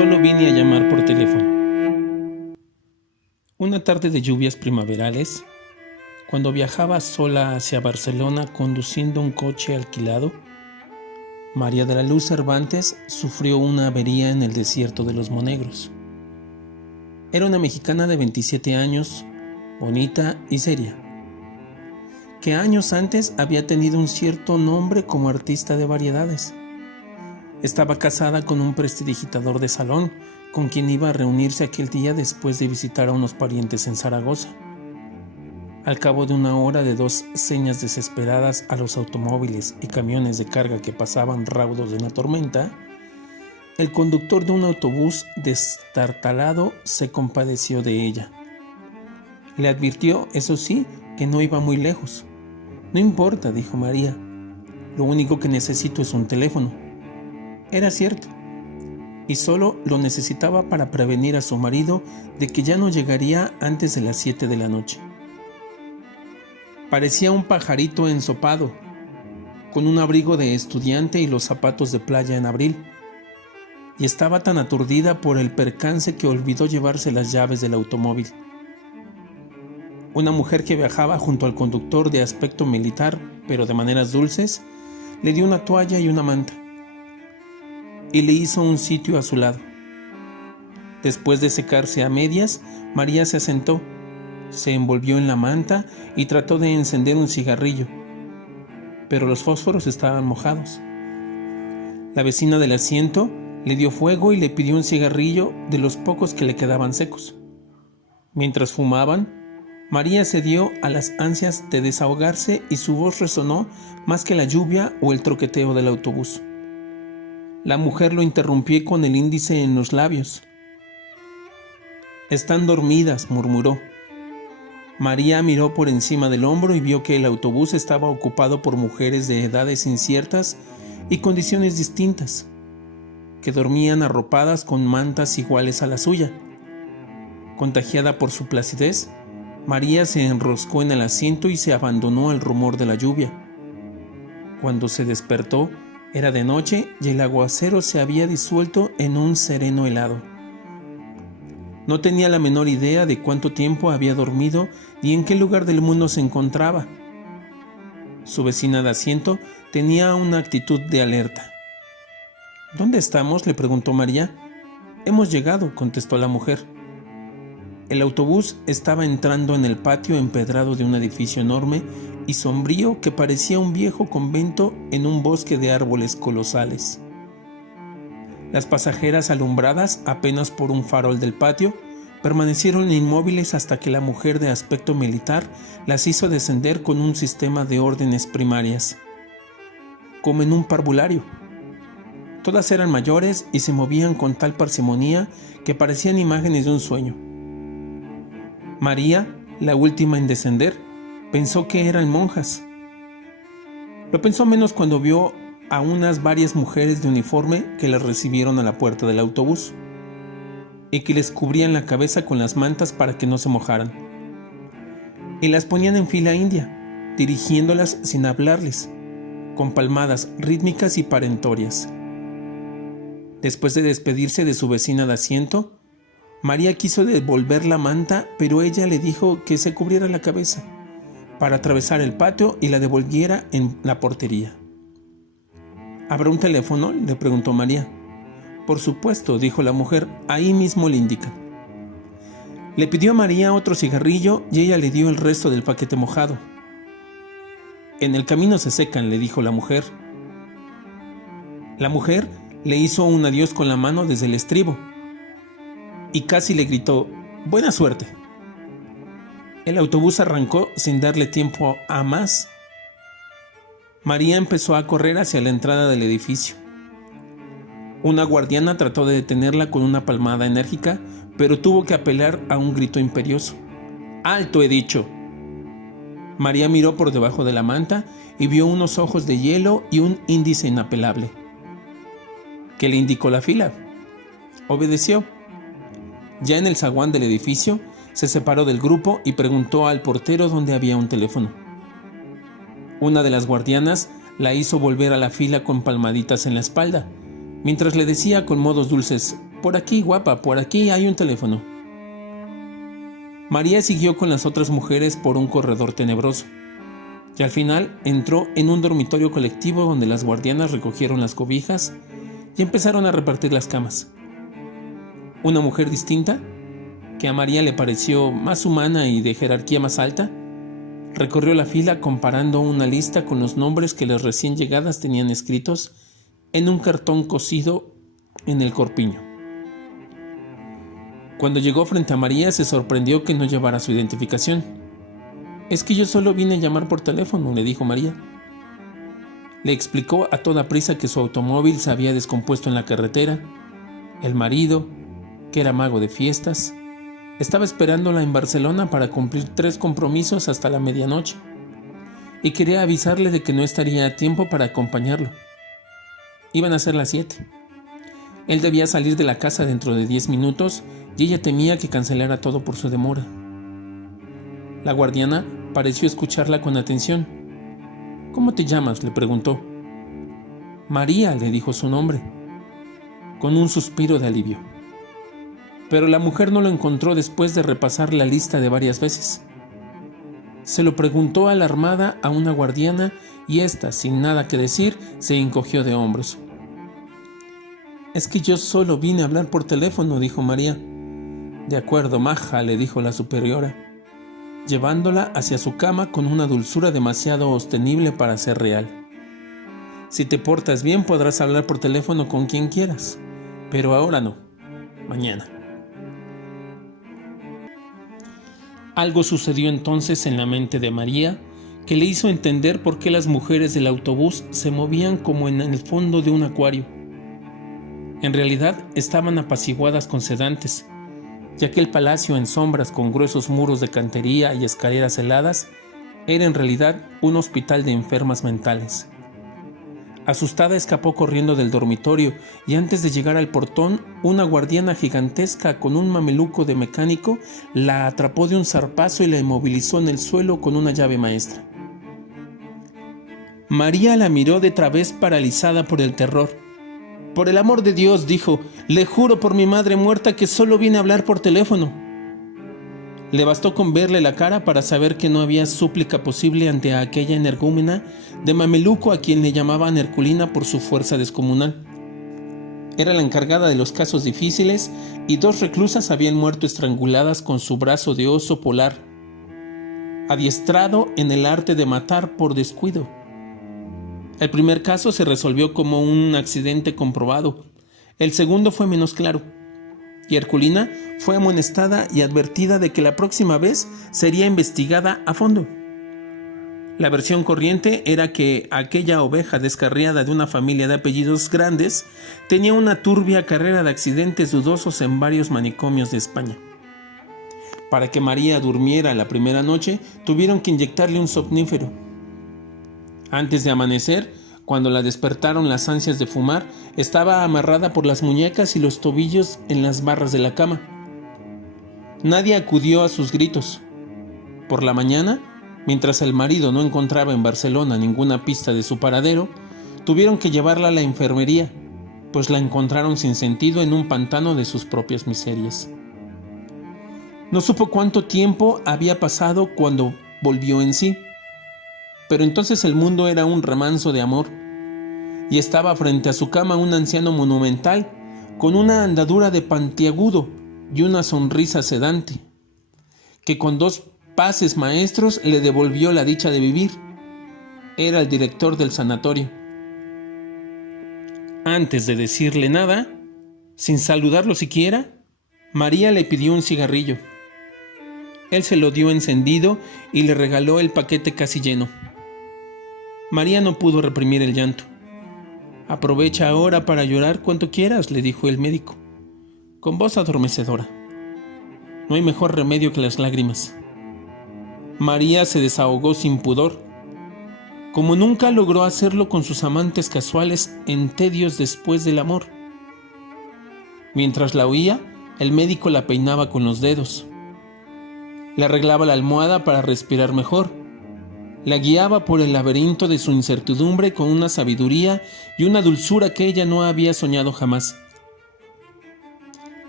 Solo vine a llamar por teléfono. Una tarde de lluvias primaverales, cuando viajaba sola hacia Barcelona conduciendo un coche alquilado, María de la Luz Cervantes sufrió una avería en el desierto de los Monegros. Era una mexicana de 27 años, bonita y seria, que años antes había tenido un cierto nombre como artista de variedades. Estaba casada con un prestidigitador de salón, con quien iba a reunirse aquel día después de visitar a unos parientes en Zaragoza. Al cabo de una hora de dos señas desesperadas a los automóviles y camiones de carga que pasaban raudos de una tormenta, el conductor de un autobús destartalado se compadeció de ella. Le advirtió, eso sí, que no iba muy lejos. «No importa», dijo María, «lo único que necesito es un teléfono». Era cierto, y solo lo necesitaba para prevenir a su marido de que ya no llegaría antes de las 7 de la noche. Parecía un pajarito ensopado, con un abrigo de estudiante y los zapatos de playa en abril, y estaba tan aturdida por el percance que olvidó llevarse las llaves del automóvil. Una mujer que viajaba junto al conductor, de aspecto militar, pero de maneras dulces, le dio una toalla y una manta, y le hizo un sitio a su lado. Después de secarse a medias, María se asentó, se envolvió en la manta y trató de encender un cigarrillo, pero los fósforos estaban mojados. La vecina del asiento le dio fuego y le pidió un cigarrillo de los pocos que le quedaban secos. Mientras fumaban, María cedió a las ansias de desahogarse y su voz resonó más que la lluvia o el troqueteo del autobús. La mujer lo interrumpió con el índice en los labios. «Están dormidas», murmuró. María miró por encima del hombro y vio que el autobús estaba ocupado por mujeres de edades inciertas y condiciones distintas, que dormían arropadas con mantas iguales a la suya. Contagiada por su placidez, María se enroscó en el asiento y se abandonó al rumor de la lluvia. Cuando se despertó, era de noche y el aguacero se había disuelto en un sereno helado. No tenía la menor idea de cuánto tiempo había dormido y en qué lugar del mundo se encontraba. Su vecina de asiento tenía una actitud de alerta. «¿Dónde estamos?», le preguntó María. «Hemos llegado», contestó la mujer. El autobús estaba entrando en el patio empedrado de un edificio enorme y sombrío que parecía un viejo convento en un bosque de árboles colosales. Las pasajeras, alumbradas apenas por un farol del patio, permanecieron inmóviles hasta que la mujer de aspecto militar las hizo descender con un sistema de órdenes primarias, como en un parvulario. Todas eran mayores y se movían con tal parsimonía que parecían imágenes de un sueño. María, la última en descender, pensó que eran monjas. Lo pensó menos cuando vio a varias mujeres de uniforme que las recibieron a la puerta del autobús y que les cubrían la cabeza con las mantas para que no se mojaran. Y las ponían en fila india, dirigiéndolas sin hablarles, con palmadas rítmicas y perentorias. Después de despedirse de su vecina de asiento, María quiso devolver la manta, pero ella le dijo que se cubriera la cabeza para atravesar el patio y la devolviera en la portería. «¿Habrá un teléfono?», le preguntó María. «Por supuesto», dijo la mujer, «ahí mismo le indican». Le pidió a María otro cigarrillo y ella le dio el resto del paquete mojado. «En el camino se secan», le dijo la mujer. La mujer le hizo un adiós con la mano desde el estribo y casi le gritó: «Buena suerte». El autobús arrancó sin darle tiempo a más. María empezó a correr hacia la entrada del edificio. Una guardiana trató de detenerla con una palmada enérgica, pero tuvo que apelar a un grito imperioso. «¡Alto, he dicho!». María miró por debajo de la manta y vio unos ojos de hielo y un índice inapelable, que le indicó la fila. Obedeció. Ya en el zaguán del edificio, se separó del grupo y preguntó al portero dónde había un teléfono. Una de las guardianas la hizo volver a la fila con palmaditas en la espalda, mientras le decía con modos dulces: Por aquí, guapa, por aquí hay un teléfono. María siguió con las otras mujeres por un corredor tenebroso y al final entró en un dormitorio colectivo donde las guardianas recogieron las cobijas y empezaron a repartir las camas. Una mujer distinta, que a María le pareció más humana y de jerarquía más alta, recorrió la fila comparando una lista con los nombres que las recién llegadas tenían escritos en un cartón cosido en el corpiño. Cuando llegó frente a María se sorprendió que no llevara su identificación. «Es que yo solo vine a llamar por teléfono», le dijo María. Le explicó a toda prisa que su automóvil se había descompuesto en la carretera. El marido, que era mago de fiestas, estaba esperándola en Barcelona para cumplir 3 compromisos hasta la medianoche y quería avisarle de que no estaría a tiempo para acompañarlo. Iban a ser las 7. Él debía salir de la casa dentro de 10 minutos y ella temía que cancelara todo por su demora. La guardiana pareció escucharla con atención. «¿Cómo te llamas?», le preguntó. «María», le dijo su nombre, con un suspiro de alivio. Pero la mujer no lo encontró después de repasar la lista de varias veces. Se lo preguntó alarmada a una guardiana y ésta, sin nada que decir, se encogió de hombros. «Es que yo solo vine a hablar por teléfono», dijo María. «De acuerdo, maja», le dijo la superiora, llevándola hacia su cama con una dulzura demasiado sostenible para ser real. «Si te portas bien podrás hablar por teléfono con quien quieras, pero ahora no, mañana». Algo sucedió entonces en la mente de María que le hizo entender por qué las mujeres del autobús se movían como en el fondo de un acuario. En realidad estaban apaciguadas con sedantes, ya que el palacio en sombras con gruesos muros de cantería y escaleras heladas era en realidad un hospital de enfermas mentales. Asustada escapó corriendo del dormitorio y antes de llegar al portón, una guardiana gigantesca con un mameluco de mecánico la atrapó de un zarpazo y la inmovilizó en el suelo con una llave maestra. María la miró de través paralizada por el terror. «Por el amor de Dios», dijo, «le juro por mi madre muerta que solo vine a hablar por teléfono». Le bastó con verle la cara para saber que no había súplica posible ante aquella energúmena de mameluco a quien le llamaban Herculina por su fuerza descomunal. Era la encargada de los casos difíciles y 2 reclusas habían muerto estranguladas con su brazo de oso polar, adiestrado en el arte de matar por descuido. El primer caso se resolvió como un accidente comprobado. El segundo fue menos claro. Y Herculina fue amonestada y advertida de que la próxima vez sería investigada a fondo. La versión corriente era que aquella oveja descarriada de una familia de apellidos grandes tenía una turbia carrera de accidentes dudosos en varios manicomios de España. Para que María durmiera la primera noche, tuvieron que inyectarle un somnífero. Antes de amanecer, cuando la despertaron las ansias de fumar, estaba amarrada por las muñecas y los tobillos en las barras de la cama. Nadie acudió a sus gritos. Por la mañana, mientras el marido no encontraba en Barcelona ninguna pista de su paradero, tuvieron que llevarla a la enfermería, pues la encontraron sin sentido en un pantano de sus propias miserias. No supo cuánto tiempo había pasado cuando volvió en sí. Pero entonces el mundo era un remanso de amor, y estaba frente a su cama un anciano monumental, con una andadura de pantiagudo y una sonrisa sedante, que con 2 pases maestros le devolvió la dicha de vivir. Era el director del sanatorio. Antes de decirle nada, sin saludarlo siquiera, María le pidió un cigarrillo. Él se lo dio encendido y le regaló el paquete casi lleno. María no pudo reprimir el llanto. «Aprovecha ahora para llorar cuanto quieras», le dijo el médico, con voz adormecedora. «No hay mejor remedio que las lágrimas». María se desahogó sin pudor, como nunca logró hacerlo con sus amantes casuales en tedios después del amor. Mientras la oía, el médico la peinaba con los dedos. Le arreglaba la almohada para respirar mejor. La guiaba por el laberinto de su incertidumbre con una sabiduría y una dulzura que ella no había soñado jamás.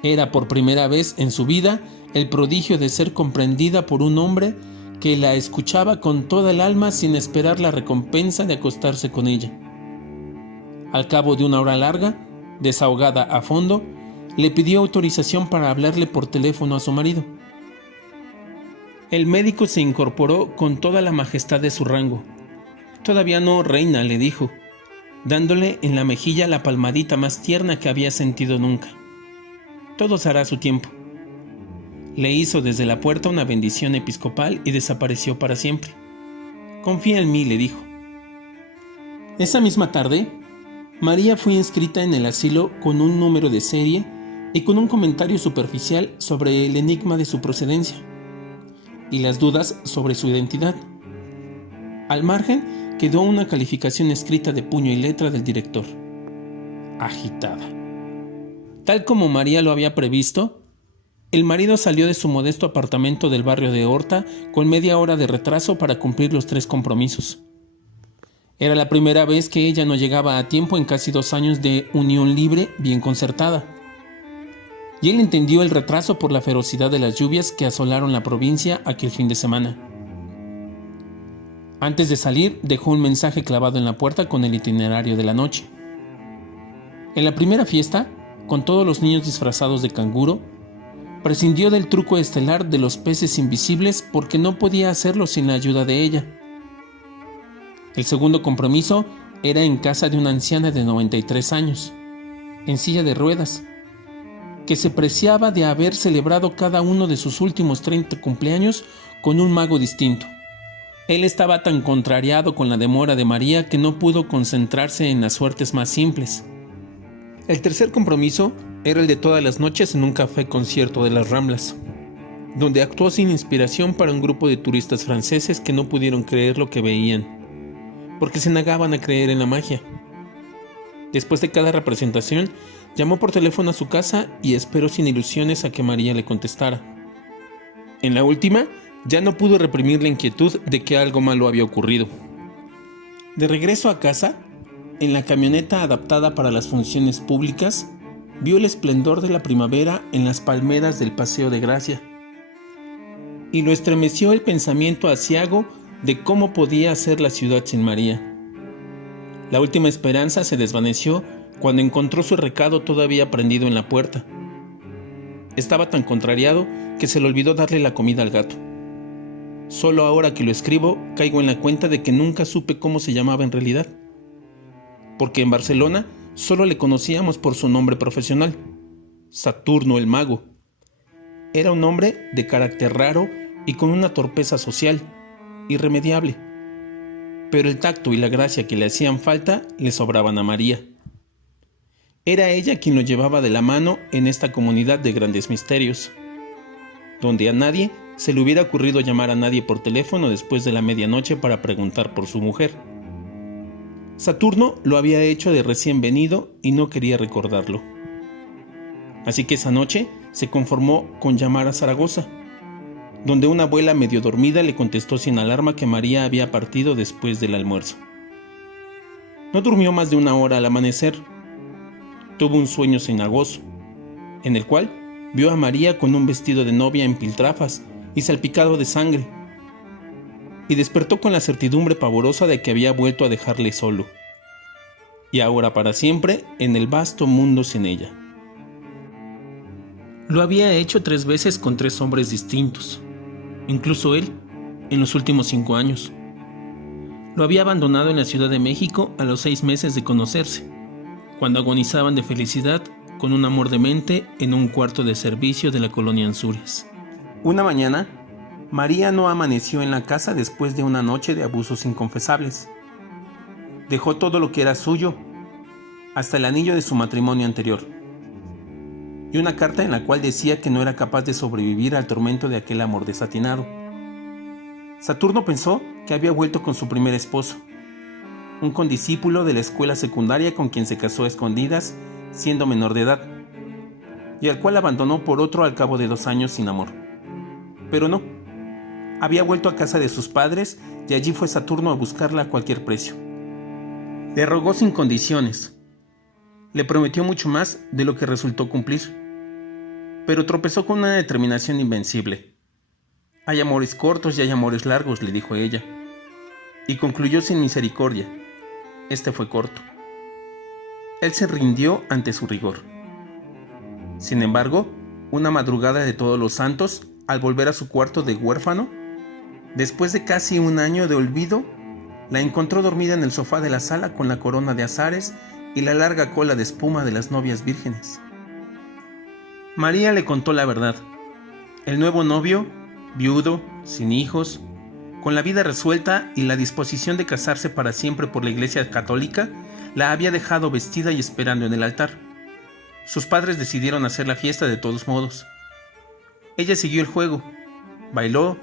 Era por primera vez en su vida el prodigio de ser comprendida por un hombre que la escuchaba con toda el alma sin esperar la recompensa de acostarse con ella. Al cabo de una hora larga, desahogada a fondo, le pidió autorización para hablarle por teléfono a su marido. El médico se incorporó con toda la majestad de su rango. «Todavía no, reina», le dijo, dándole en la mejilla la palmadita más tierna que había sentido nunca. «Todo se hará a su tiempo». Le hizo desde la puerta una bendición episcopal y desapareció para siempre. «Confía en mí», le dijo. Esa misma tarde, María fue inscrita en el asilo con un número de serie y con un comentario superficial sobre el enigma de su procedencia y las dudas sobre su identidad. Al margen quedó una calificación escrita de puño y letra del director: agitada. Tal como María lo había previsto, el marido salió de su modesto apartamento del barrio de Horta con media hora de retraso para cumplir los 3 compromisos. Era la primera vez que ella no llegaba a tiempo en casi 2 años de unión libre bien concertada. Y él entendió el retraso por la ferocidad de las lluvias que asolaron la provincia aquel fin de semana. Antes de salir, dejó un mensaje clavado en la puerta con el itinerario de la noche. En la primera fiesta, con todos los niños disfrazados de canguro, prescindió del truco estelar de los peces invisibles porque no podía hacerlo sin la ayuda de ella. El segundo compromiso era en casa de una anciana de 93 años, en silla de ruedas, que se preciaba de haber celebrado cada uno de sus últimos 30 cumpleaños con un mago distinto. Él estaba tan contrariado con la demora de María que no pudo concentrarse en las suertes más simples. El tercer compromiso era el de todas las noches en un café concierto de las Ramblas, donde actuó sin inspiración para un grupo de turistas franceses que no pudieron creer lo que veían, porque se negaban a creer en la magia. Después de cada representación, llamó por teléfono a su casa y esperó sin ilusiones a que María le contestara. En la última, ya no pudo reprimir la inquietud de que algo malo había ocurrido. De regreso a casa, en la camioneta adaptada para las funciones públicas, vio el esplendor de la primavera en las palmeras del Paseo de Gracia. Y lo estremeció el pensamiento aciago de cómo podía ser la ciudad sin María. La última esperanza se desvaneció cuando encontró su recado todavía prendido en la puerta. Estaba tan contrariado que se le olvidó darle la comida al gato. Solo ahora que lo escribo, caigo en la cuenta de que nunca supe cómo se llamaba en realidad, porque en Barcelona solo le conocíamos por su nombre profesional, Saturno el Mago. Era un hombre de carácter raro y con una torpeza social irremediable, pero el tacto y la gracia que le hacían falta le sobraban a María. Era ella quien lo llevaba de la mano en esta comunidad de grandes misterios, donde a nadie se le hubiera ocurrido llamar a nadie por teléfono después de la medianoche para preguntar por su mujer. Saturno lo había hecho de recién venido y no quería recordarlo. Así que esa noche se conformó con llamar a Zaragoza, donde una abuela medio dormida le contestó sin alarma que María había partido después del almuerzo. No durmió más de 1 hora al amanecer. Tuvo un sueño cenagoso, en el cual vio a María con un vestido de novia en piltrafas y salpicado de sangre, y despertó con la certidumbre pavorosa de que había vuelto a dejarle solo, y ahora para siempre en el vasto mundo sin ella. Lo había hecho 3 veces con 3 hombres distintos, incluso él, en los últimos 5 años. Lo había abandonado en la Ciudad de México a los 6 meses de conocerse, cuando agonizaban de felicidad con un amor demente en un cuarto de servicio de la colonia Anzures. Una mañana, María no amaneció en la casa después de una noche de abusos inconfesables. Dejó todo lo que era suyo, hasta el anillo de su matrimonio anterior, y una carta en la cual decía que no era capaz de sobrevivir al tormento de aquel amor desatinado. Saturno pensó que había vuelto con su primer esposo, un condiscípulo de la escuela secundaria con quien se casó a escondidas siendo menor de edad, y al cual abandonó por otro al cabo de 2 años sin amor. Pero no, había vuelto a casa de sus padres y allí fue Saturno a buscarla a cualquier precio. Le rogó sin condiciones, le prometió mucho más de lo que resultó cumplir. pero tropezó con una determinación invencible. Hay amores cortos y hay amores largos, le dijo ella, y concluyó sin misericordia. Este fue corto. Él se rindió ante su rigor. Sin embargo, una madrugada de Todos los Santos, al volver a su cuarto de huérfano, después de casi un año de olvido, la encontró dormida en el sofá de la sala con la corona de azares y la larga cola de espuma de las novias vírgenes. María le contó la verdad. El nuevo novio, viudo, sin hijos, con la vida resuelta y la disposición de casarse para siempre por la Iglesia Católica, la había dejado vestida y esperando en el altar. Sus padres decidieron hacer la fiesta de todos modos. Ella siguió el juego, bailó,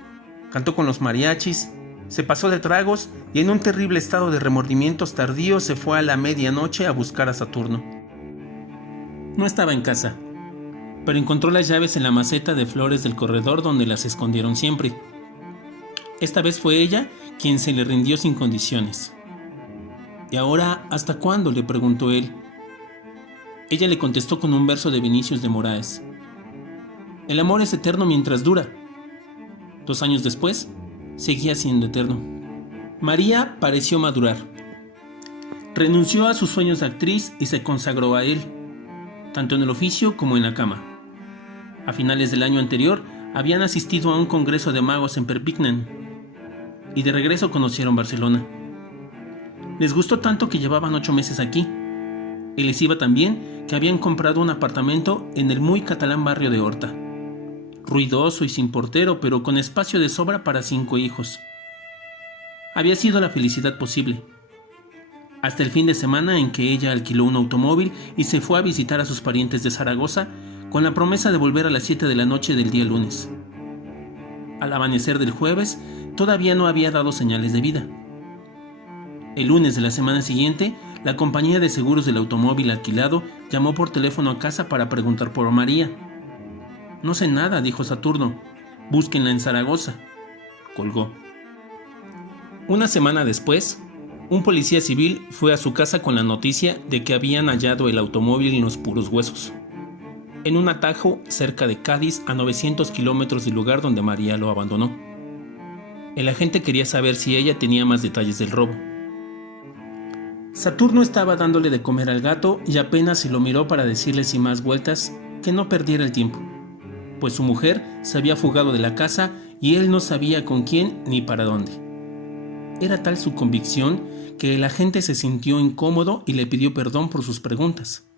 cantó con los mariachis, se pasó de tragos y en un terrible estado de remordimientos tardíos se fue a la medianoche a buscar a Saturno. No estaba en casa, pero encontró las llaves en la maceta de flores del corredor donde las escondieron siempre. Esta vez fue ella quien se le rindió sin condiciones. ¿Y ahora hasta cuándo?, le preguntó él. Ella le contestó con un verso de Vinicius de Moraes. El amor es eterno mientras dura. 2 años después, seguía siendo eterno. María pareció madurar. Renunció a sus sueños de actriz y se consagró a él, tanto en el oficio como en la cama. A finales del año anterior, habían asistido a un congreso de magos en Perpignan, y de regreso conocieron Barcelona. Les gustó tanto que llevaban 8 meses aquí, y les iba tan bien que habían comprado un apartamento en el muy catalán barrio de Horta. Ruidoso y sin portero, pero con espacio de sobra para 5 hijos. Había sido la felicidad posible. Hasta el fin de semana en que ella alquiló un automóvil y se fue a visitar a sus parientes de Zaragoza con la promesa de volver a las 7 de la noche del día lunes. Al amanecer del jueves, todavía no había dado señales de vida. El lunes de la semana siguiente, la compañía de seguros del automóvil alquilado llamó por teléfono a casa para preguntar por María. No sé nada, dijo Saturno. Búsquenla en Zaragoza. Colgó. Una semana después, un policía civil fue a su casa con la noticia de que habían hallado el automóvil en los puros huesos, en un atajo cerca de Cádiz, a 900 kilómetros del lugar donde María lo abandonó. El agente quería saber si ella tenía más detalles del robo. Saturno estaba dándole de comer al gato y apenas se lo miró para decirle sin más vueltas que no perdiera el tiempo, pues su mujer se había fugado de la casa y él no sabía con quién ni para dónde. Era tal su convicción que el agente se sintió incómodo y le pidió perdón por sus preguntas.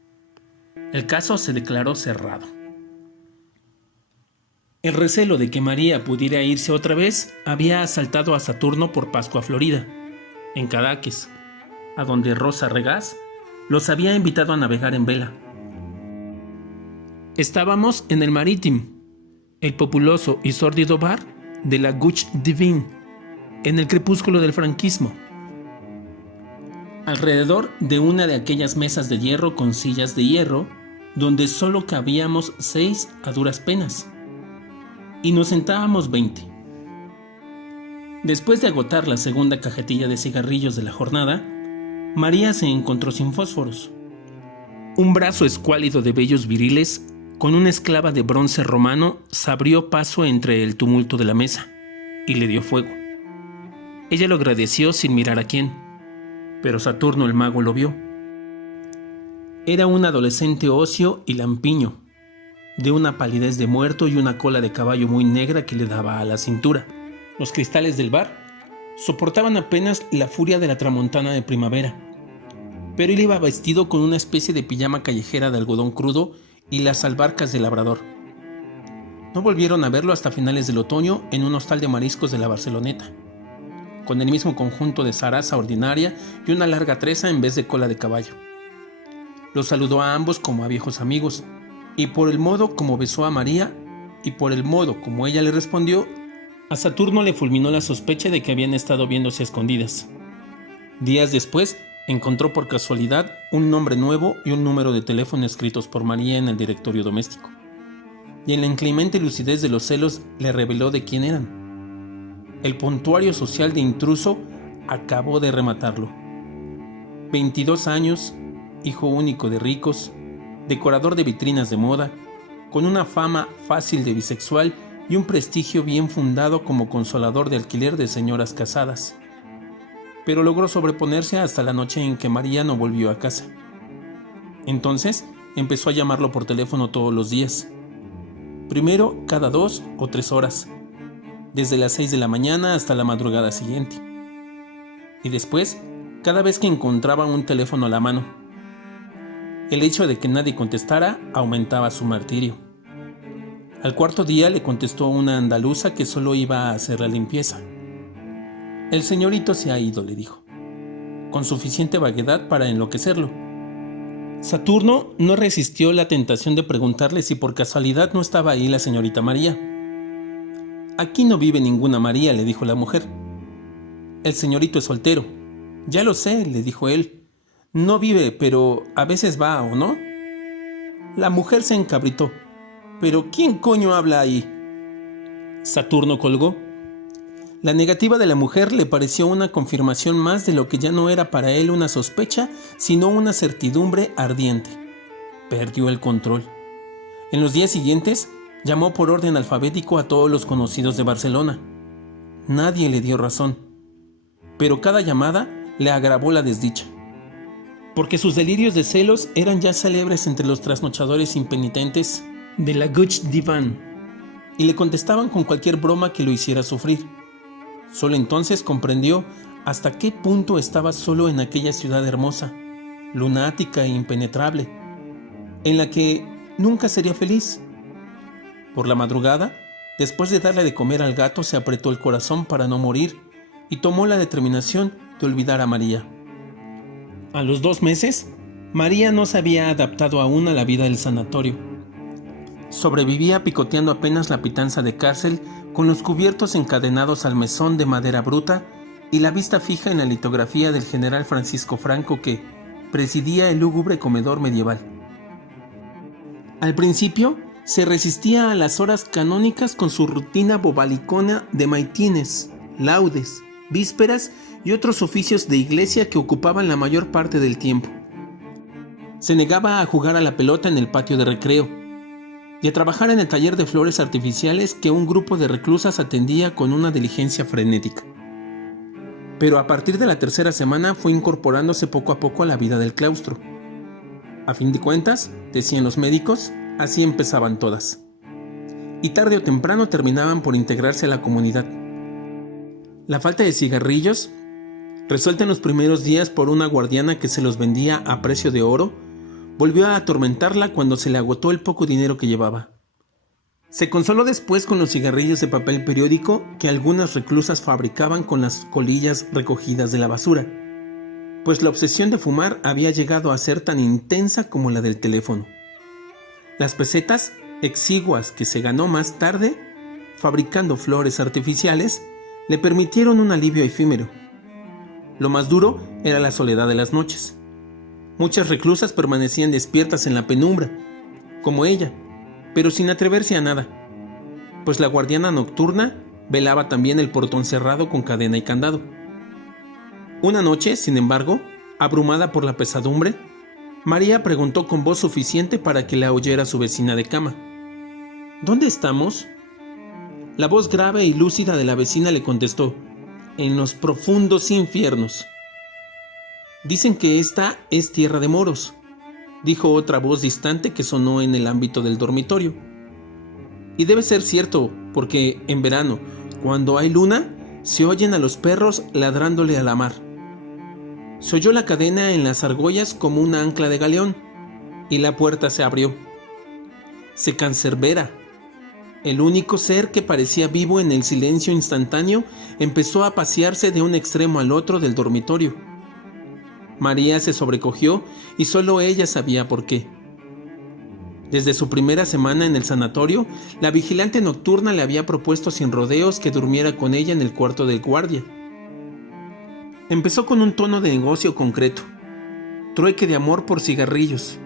El caso se declaró cerrado. El recelo de que María pudiera irse otra vez había asaltado a Saturno por Pascua Florida, en Cadaqués, a donde Rosa Regás los había invitado a navegar en vela. Estábamos en el Marítim, el populoso y sórdido bar de la Gauche Divine, en el crepúsculo del franquismo. Alrededor de una de aquellas mesas de hierro con sillas de hierro, donde solo cabíamos 6 a duras penas, y nos sentábamos 20. Después de agotar la segunda cajetilla de cigarrillos de la jornada, María se encontró sin fósforos. Un brazo escuálido de vellos viriles, con una esclava de bronce romano, se abrió paso entre el tumulto de la mesa y le dio fuego. Ella lo agradeció sin mirar a quién, pero Saturno el mago lo vio. Era un adolescente óseo y lampiño, de una palidez de muerto y una cola de caballo muy negra que le daba a la cintura. Los cristales del bar soportaban apenas la furia de la tramontana de primavera, pero él iba vestido con una especie de pijama callejera de algodón crudo y las albarcas de labrador. No volvieron a verlo hasta finales del otoño en un hostal de mariscos de la Barceloneta, con el mismo conjunto de zaraza ordinaria y una larga treza en vez de cola de caballo. Los saludó a ambos como a viejos amigos, y por el modo como besó a María, y por el modo como ella le respondió, a Saturno le fulminó la sospecha de que habían estado viéndose a escondidas. Días después, encontró por casualidad un nombre nuevo y un número de teléfono escritos por María en el directorio doméstico, y en la inclemente lucidez de los celos le reveló de quién eran. El puntuario social de intruso acabó de rematarlo. 22 años, hijo único de ricos, decorador de vitrinas de moda, con una fama fácil de bisexual y un prestigio bien fundado como consolador de alquiler de señoras casadas. Pero logró sobreponerse hasta la noche en que María no volvió a casa. Entonces empezó a llamarlo por teléfono todos los días. Primero cada 2 o 3 horas, desde las 6 de la mañana hasta la madrugada siguiente. Y después, cada vez que encontraba un teléfono a la mano. El hecho de que nadie contestara aumentaba su martirio. Al cuarto día le contestó una andaluza que solo iba a hacer la limpieza. El señorito se ha ido, le dijo, con suficiente vaguedad para enloquecerlo. Saturno no resistió la tentación de preguntarle si por casualidad no estaba ahí la señorita María. Aquí no vive ninguna María, le dijo la mujer. El señorito es soltero. Ya lo sé, le dijo él. No vive, pero a veces va, ¿o no? La mujer se encabritó. ¿Pero quién coño habla ahí? Saturno colgó. La negativa de la mujer le pareció una confirmación más de lo que ya no era para él una sospecha, sino una certidumbre ardiente. Perdió el control. En los días siguientes, llamó por orden alfabético a todos los conocidos de Barcelona. Nadie le dio razón, pero cada llamada le agravó la desdicha, porque sus delirios de celos eran ya célebres entre los trasnochadores impenitentes de la Gauche Divan, y le contestaban con cualquier broma que lo hiciera sufrir. Solo entonces comprendió hasta qué punto estaba solo en aquella ciudad hermosa, lunática e impenetrable, en la que nunca sería feliz. Por la madrugada, después de darle de comer al gato, se apretó el corazón para no morir y tomó la determinación de olvidar a María. A los 2 meses, María no se había adaptado aún a la vida del sanatorio. Sobrevivía picoteando apenas la pitanza de cárcel, con los cubiertos encadenados al mesón de madera bruta y la vista fija en la litografía del general Francisco Franco que presidía el lúgubre comedor medieval. Al principio, se resistía a las horas canónicas con su rutina bobalicona de maitines, laudes, vísperas y otros oficios de iglesia que ocupaban la mayor parte del tiempo. Se negaba a jugar a la pelota en el patio de recreo y a trabajar en el taller de flores artificiales que un grupo de reclusas atendía con una diligencia frenética. Pero a partir de la 3ª semana fue incorporándose poco a poco a la vida del claustro. A fin de cuentas, decían los médicos, así empezaban todas. Y tarde o temprano terminaban por integrarse a la comunidad. La falta de cigarrillos, resuelta en los primeros días por una guardiana que se los vendía a precio de oro, volvió a atormentarla cuando se le agotó el poco dinero que llevaba. Se consoló después con los cigarrillos de papel periódico que algunas reclusas fabricaban con las colillas recogidas de la basura, pues la obsesión de fumar había llegado a ser tan intensa como la del teléfono. Las pesetas exiguas que se ganó más tarde, fabricando flores artificiales, le permitieron un alivio efímero. Lo más duro era la soledad de las noches. Muchas reclusas permanecían despiertas en la penumbra, como ella, pero sin atreverse a nada, pues la guardiana nocturna velaba también el portón cerrado con cadena y candado. Una noche, sin embargo, abrumada por la pesadumbre, María preguntó con voz suficiente para que la oyera su vecina de cama: ¿Dónde estamos? La voz grave y lúcida de la vecina le contestó: en los profundos infiernos. Dicen que esta es tierra de moros, dijo otra voz distante que sonó en el ámbito del dormitorio. Y debe ser cierto, porque en verano, cuando hay luna, se oyen a los perros ladrándole a la mar. Se oyó la cadena en las argollas como una ancla de galeón, y la puerta se abrió. Se cancerbera, el único ser que parecía vivo en el silencio instantáneo, empezó a pasearse de un extremo al otro del dormitorio. María se sobrecogió y solo ella sabía por qué. Desde su primera semana en el sanatorio, la vigilante nocturna le había propuesto sin rodeos que durmiera con ella en el cuarto del guardia. Empezó con un tono de negocio concreto: trueque de amor por cigarrillos,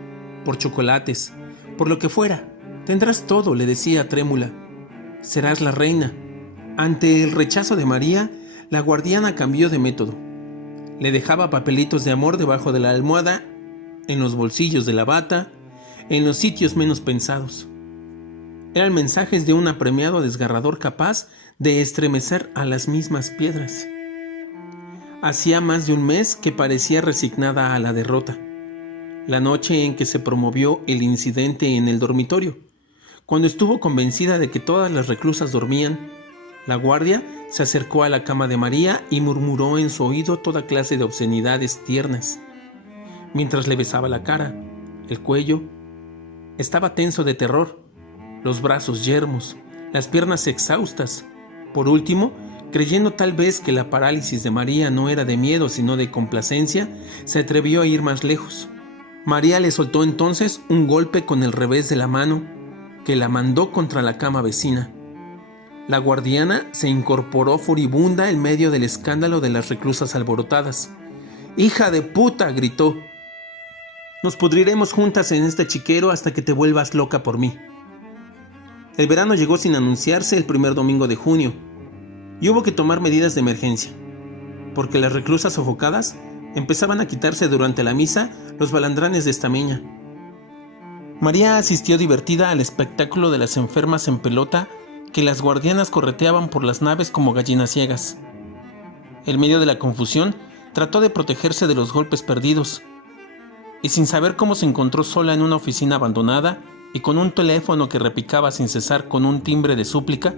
por chocolates, por lo que fuera. Tendrás todo, le decía trémula. Serás la reina. Ante el rechazo de María, la guardiana cambió de método. Le dejaba papelitos de amor debajo de la almohada, en los bolsillos de la bata, en los sitios menos pensados. Eran mensajes de un apremiado desgarrador capaz de estremecer a las mismas piedras. Hacía más de un mes que parecía resignada a la derrota. La noche en que se promovió el incidente en el dormitorio, cuando estuvo convencida de que todas las reclusas dormían, la guardia se acercó a la cama de María y murmuró en su oído toda clase de obscenidades tiernas. Mientras le besaba la cara, el cuello, estaba tenso de terror, los brazos yermos, las piernas exhaustas. Por último, creyendo tal vez que la parálisis de María no era de miedo sino de complacencia, se atrevió a ir más lejos. María le soltó entonces un golpe con el revés de la mano que la mandó contra la cama vecina. La guardiana se incorporó furibunda en medio del escándalo de las reclusas alborotadas. ¡Hija de puta!, gritó. Nos pudriremos juntas en este chiquero hasta que te vuelvas loca por mí. El verano llegó sin anunciarse el primer domingo de junio y hubo que tomar medidas de emergencia, porque las reclusas sofocadas empezaban a quitarse durante la misa los balandranes de estameña. María asistió divertida al espectáculo de las enfermas en pelota que las guardianas correteaban por las naves como gallinas ciegas. En medio de la confusión, trató de protegerse de los golpes perdidos, y sin saber cómo se encontró sola en una oficina abandonada y con un teléfono que repicaba sin cesar con un timbre de súplica,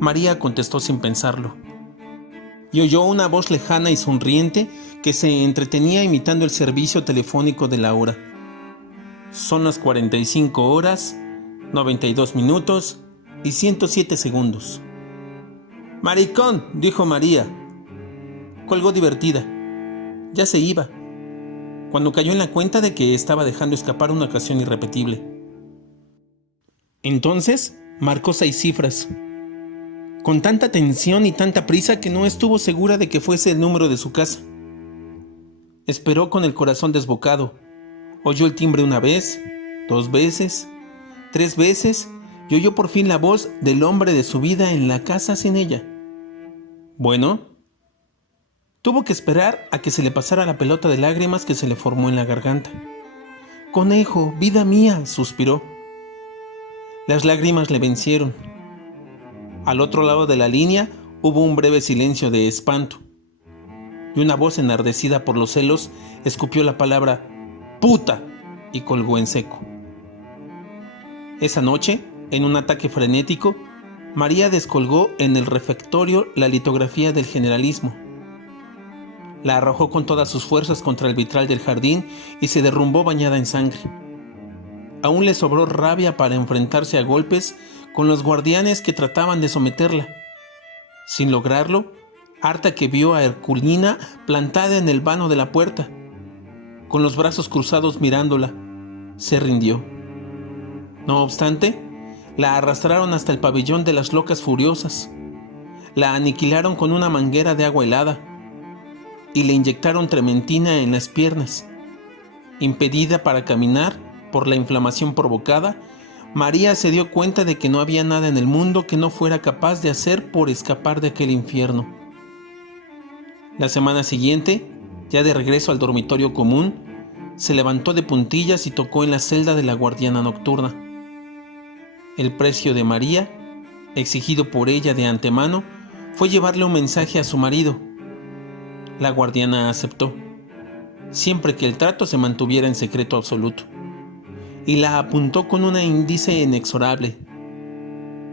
María contestó sin pensarlo. Y oyó una voz lejana y sonriente que se entretenía imitando el servicio telefónico de la hora. Son las 45 horas, 92 minutos y 107 segundos. «Maricón», dijo María. Colgó divertida. Ya se iba, cuando cayó en la cuenta de que estaba dejando escapar una ocasión irrepetible. Entonces marcó 6 cifras, con tanta tensión y tanta prisa que no estuvo segura de que fuese el número de su casa. Esperó con el corazón desbocado. Oyó el timbre una vez, 2 veces, 3 veces, y oyó por fin la voz del hombre de su vida en la casa sin ella. Bueno, tuvo que esperar a que se le pasara la pelota de lágrimas que se le formó en la garganta. «Conejo, vida mía», suspiró. Las lágrimas le vencieron. Al otro lado de la línea hubo un breve silencio de espanto, y una voz enardecida por los celos escupió la palabra «puta» y colgó en seco. Esa noche, en un ataque frenético, María descolgó en el refectorio la litografía del generalismo. La arrojó con todas sus fuerzas contra el vitral del jardín y se derrumbó bañada en sangre. Aún le sobró rabia para enfrentarse a golpes con los guardianes que trataban de someterla. Sin lograrlo, harta que vio a Herculina plantada en el vano de la puerta, con los brazos cruzados mirándola, se rindió. No obstante, la arrastraron hasta el pabellón de las locas furiosas, la aniquilaron con una manguera de agua helada y le inyectaron trementina en las piernas. Impedida para caminar por la inflamación provocada, María se dio cuenta de que no había nada en el mundo que no fuera capaz de hacer por escapar de aquel infierno. La semana siguiente, ya de regreso al dormitorio común, se levantó de puntillas y tocó en la celda de la guardiana nocturna. El precio de María, exigido por ella de antemano, fue llevarle un mensaje a su marido. La guardiana aceptó, siempre que el trato se mantuviera en secreto absoluto, y la apuntó con un índice inexorable: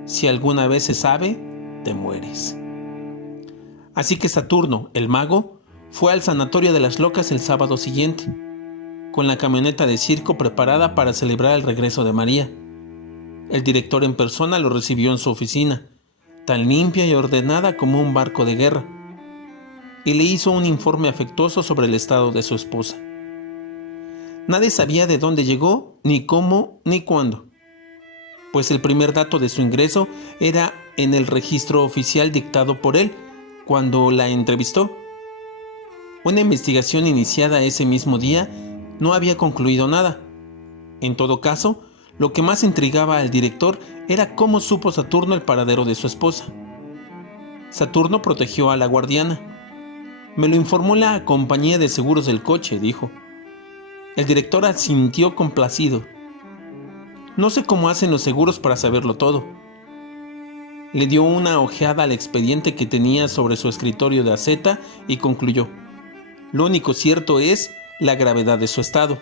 si alguna vez se sabe, te mueres. Así que Saturno, el mago, fue al sanatorio de las locas el sábado siguiente, con la camioneta de circo preparada para celebrar el regreso de María. El director en persona lo recibió en su oficina, tan limpia y ordenada como un barco de guerra, y le hizo un informe afectuoso sobre el estado de su esposa. Nadie sabía de dónde llegó, ni cómo, ni cuándo, pues el primer dato de su ingreso era en el registro oficial dictado por él cuando la entrevistó. Una investigación iniciada ese mismo día no había concluido nada. En todo caso, lo que más intrigaba al director era cómo supo Saturno el paradero de su esposa. Saturno protegió a la guardiana. «Me lo informó la compañía de seguros del coche», dijo. El director asintió complacido. No sé cómo hacen los seguros para saberlo todo. Le dio una ojeada al expediente que tenía sobre su escritorio de aceta y concluyó: lo único cierto es la gravedad de su estado.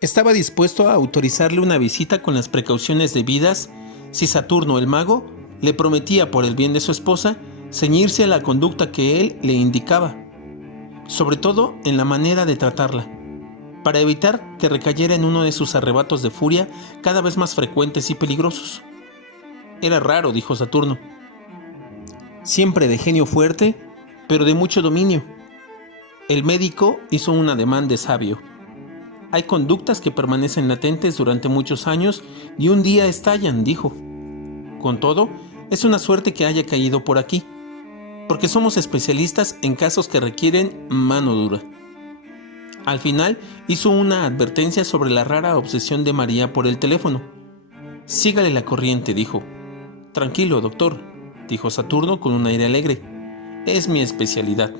Estaba dispuesto a autorizarle una visita con las precauciones debidas si Saturno el mago le prometía, por el bien de su esposa, ceñirse a la conducta que él le indicaba, sobre todo en la manera de tratarla, para evitar que recayera en uno de sus arrebatos de furia cada vez más frecuentes y peligrosos. Era raro, dijo Saturno, siempre de genio fuerte, pero de mucho dominio. El médico hizo un ademán de sabio. Hay conductas que permanecen latentes durante muchos años y un día estallan, dijo. Con todo, es una suerte que haya caído por aquí, porque somos especialistas en casos que requieren mano dura. Al final, hizo una advertencia sobre la rara obsesión de María por el teléfono. Sígale la corriente, dijo. Tranquilo, doctor, dijo Saturno con un aire alegre. Es mi especialidad.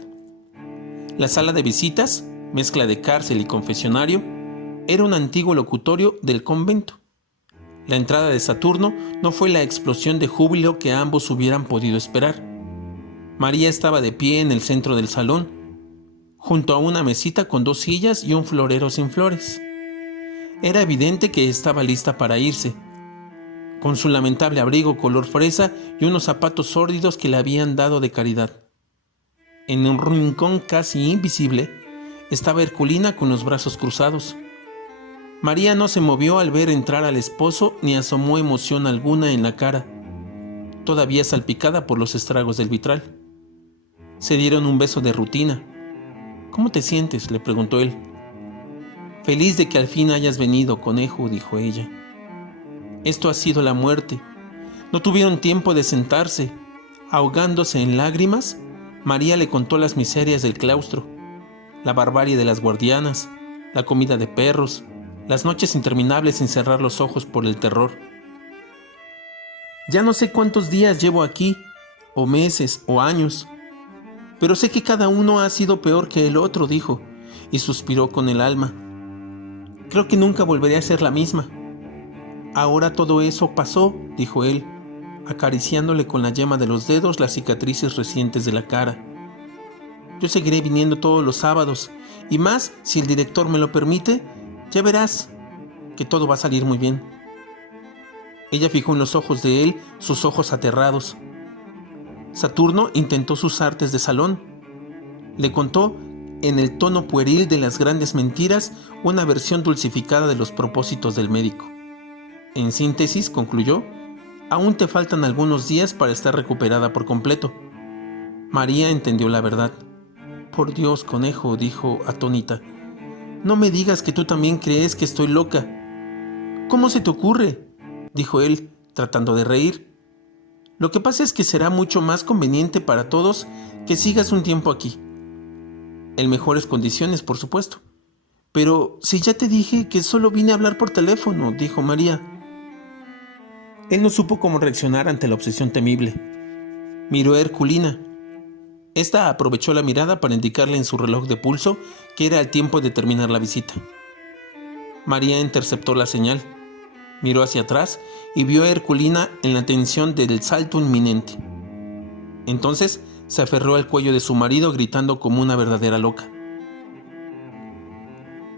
La sala de visitas, mezcla de cárcel y confesionario, era un antiguo locutorio del convento. La entrada de Saturno no fue la explosión de júbilo que ambos hubieran podido esperar. María estaba de pie en el centro del salón, junto a una mesita con 2 sillas y un florero sin flores. Era evidente que estaba lista para irse, con su lamentable abrigo color fresa y unos zapatos sórdidos que le habían dado de caridad. En un rincón casi invisible estaba Herculina con los brazos cruzados. María no se movió al ver entrar al esposo ni asomó emoción alguna en la cara, todavía salpicada por los estragos del vitral. Se dieron un beso de rutina. ¿Cómo te sientes?, le preguntó él. Feliz de que al fin hayas venido, conejo, dijo ella. Esto ha sido la muerte. No tuvieron tiempo de sentarse. Ahogándose en lágrimas, María le contó las miserias del claustro, la barbarie de las guardianas, la comida de perros, las noches interminables sin cerrar los ojos por el terror. Ya no sé cuántos días llevo aquí, o meses, o años, pero sé que cada uno ha sido peor que el otro, dijo, y suspiró con el alma. Creo que nunca volveré a ser la misma. Ahora todo eso pasó, dijo él, acariciándole con la yema de los dedos las cicatrices recientes de la cara. Yo seguiré viniendo todos los sábados, y más si el director me lo permite. Ya verás que todo va a salir muy bien. Ella fijó en los ojos de él sus ojos aterrados. Saturno intentó sus artes de salón. Le contó, en el tono pueril de las grandes mentiras, una versión dulcificada de los propósitos del médico. En síntesis, concluyó, aún te faltan algunos días para estar recuperada por completo. María entendió la verdad. Por Dios, conejo, dijo atónita. No me digas que tú también crees que estoy loca. ¿Cómo se te ocurre?, dijo él, tratando de reír. Lo que pasa es que será mucho más conveniente para todos que sigas un tiempo aquí. En mejores condiciones, por supuesto. Pero si ya te dije que solo vine a hablar por teléfono, dijo María. Él no supo cómo reaccionar ante la obsesión temible. Miró a Herculina. Esta aprovechó la mirada para indicarle en su reloj de pulso que era el tiempo de terminar la visita. María interceptó la señal, miró hacia atrás y vio a Herculina en la tensión del salto inminente. Entonces se aferró al cuello de su marido gritando como una verdadera loca.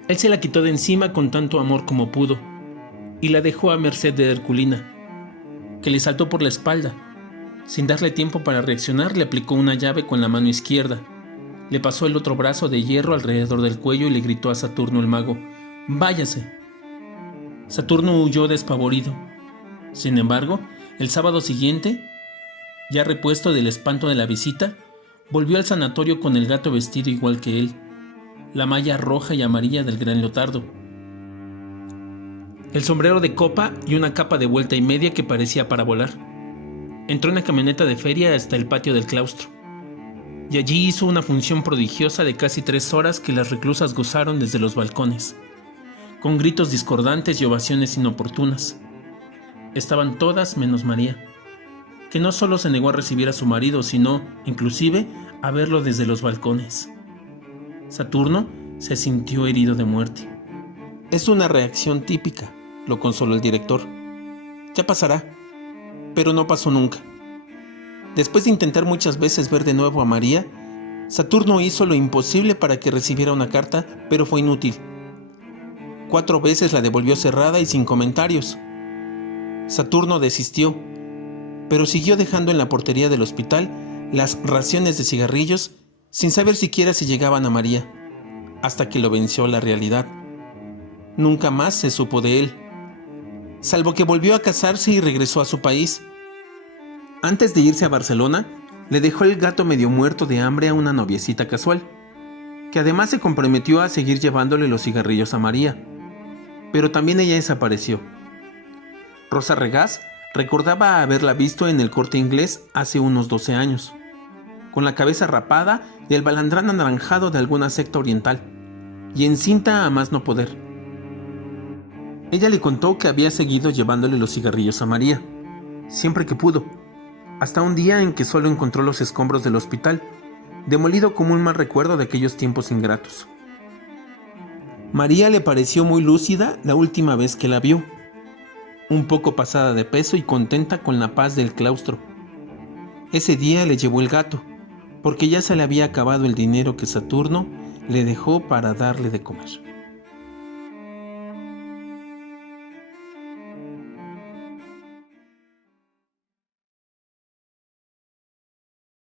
Él se la quitó de encima con tanto amor como pudo y la dejó a merced de Herculina, que le saltó por la espalda. Sin darle tiempo para reaccionar, le aplicó una llave con la mano izquierda. Le pasó el otro brazo de hierro alrededor del cuello y le gritó a Saturno el mago: «¡Váyase!». Saturno huyó despavorido. Sin embargo, el sábado siguiente, ya repuesto del espanto de la visita, volvió al sanatorio con el gato vestido igual que él, la malla roja y amarilla del gran leotardo, el sombrero de copa y una capa de vuelta y media que parecía para volar. Entró en la camioneta de feria hasta el patio del claustro, y allí hizo una función prodigiosa de casi 3 horas que las reclusas gozaron desde los balcones, con gritos discordantes y ovaciones inoportunas. Estaban todas menos María, que no solo se negó a recibir a su marido, sino, inclusive, a verlo desde los balcones. Saturno se sintió herido de muerte. Es una reacción típica, lo consoló el director. Ya pasará, pero no pasó nunca. Después de intentar muchas veces ver de nuevo a María, Saturno hizo lo imposible para que recibiera una carta, pero fue inútil. 4 veces la devolvió cerrada y sin comentarios. Saturno desistió, pero siguió dejando en la portería del hospital las raciones de cigarrillos sin saber siquiera si llegaban a María, hasta que lo venció la realidad. Nunca más se supo de él, salvo que volvió a casarse y regresó a su país. Antes de irse a Barcelona, le dejó el gato medio muerto de hambre a una noviecita casual, que además se comprometió a seguir llevándole los cigarrillos a María, pero también ella desapareció. Rosa Regás recordaba haberla visto en el Corte Inglés hace unos 12 años, con la cabeza rapada y el balandrán anaranjado de alguna secta oriental, y encinta a más no poder. Ella le contó que había seguido llevándole los cigarrillos a María, siempre que pudo, hasta un día en que solo encontró los escombros del hospital, demolido como un mal recuerdo de aquellos tiempos ingratos. María le pareció muy lúcida la última vez que la vio, un poco pasada de peso y contenta con la paz del claustro. Ese día le llevó el gato, porque ya se le había acabado el dinero que Saturno le dejó para darle de comer.